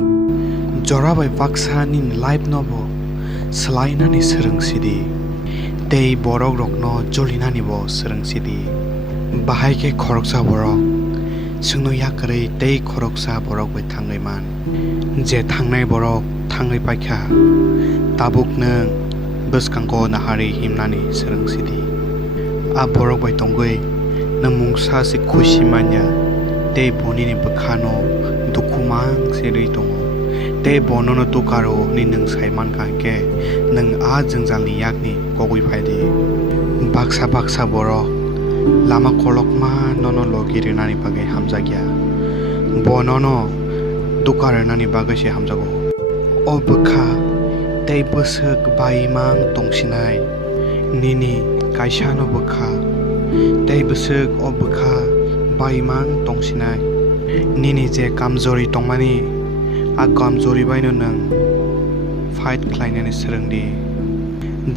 Jorabai baksani life nobo selainani sidi tei borok rokno jolinani bo sidi bahai ke khoroksa borok sungno yakrei tei khoroksa borok bai thangai man je thangnai borok thangai paikha tabuk nang bwskango nahari himnani sidi a borok bai tongoi namungsa se khushi manya tei bonini bkhano dukumang serei tongo tei bonono tukaro ni nang saiman kanke nang a jengjalni yakni kogui phaidi baksa borok lama kolokma nono logirinani bagai hamjagya bonono dukaranani bagai se hamjago o bkha tei bwsuk baimang tongsinai nini kaisano bkha tei bwsuk o bkha baimang tongsinai nini je kamjori tongmani a kamjori baino nang fight khlainani srengdi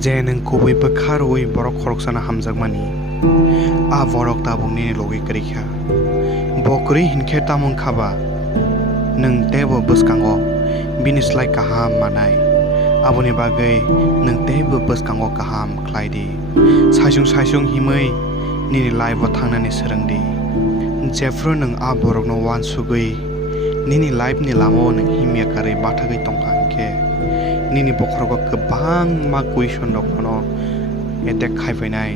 je nang kubui bkha roi borok khoroksana hamjagmani a borok tabungni logi krikha bokri hinkhe tamung khaba nang tebo bwskango bini slai kaham manai aboni bagai nang tebo bwskango kaham khlaidi saisung himai nini life thangnani srengdi jefro nang a borokno wansugui nini life ni lamo nang himya kare bathagai tongkangke nini bokhrogo kwbang ma question rokno attack khaifainai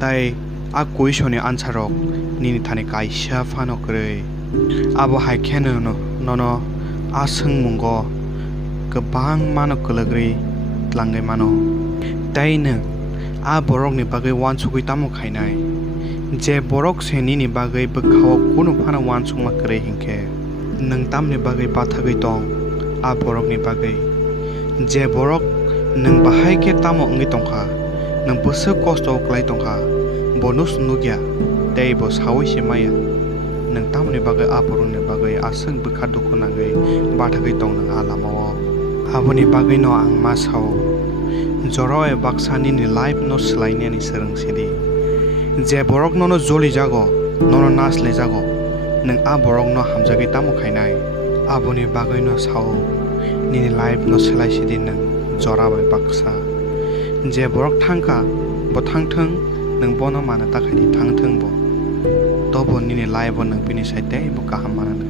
tai a question ni answer rok nini thani kaisa phano krei abo haikheno nono a sungmungo kwbang mano kolagri tlangai mano tai nang a borok ni bagai wansugui tamo khainai je borok se nini bagai bkhao kuno phana wansungma krei hinkhe nang tamni bagai bathagai tong a borok ni bagai je borok nang bahai ke tamo ngi tongkha nang bwsuk kosto klai tongkha bonus nugya tei bo sawi se maya nang tamni bagai a borok ni bagai asung bkha dukhu nagai bathagai tong nang a lamao aboni bagai no ang ma sao joroe baksani ni life no slainani sidi je borok nono joli jago nono nasle jago nang a borok no hamjagai tamo khainai aboni bagai no sao nini life no slai sidi nang jorabai baksa je borok thangka bo thangthang nang bono mana takhai thangthang bo tobo nini life bo nang bini saite bo kaham manana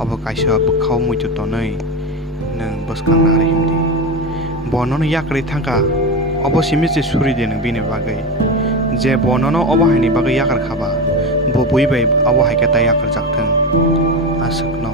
abo kaisa bkhau muitu tonai nang bwskang nari himdi bonono yakri thangka abo simiche suri de nang bini bagai je bonono abo haini bagai yakar khaba bo buibai abo haike ta yakar jakthang asukno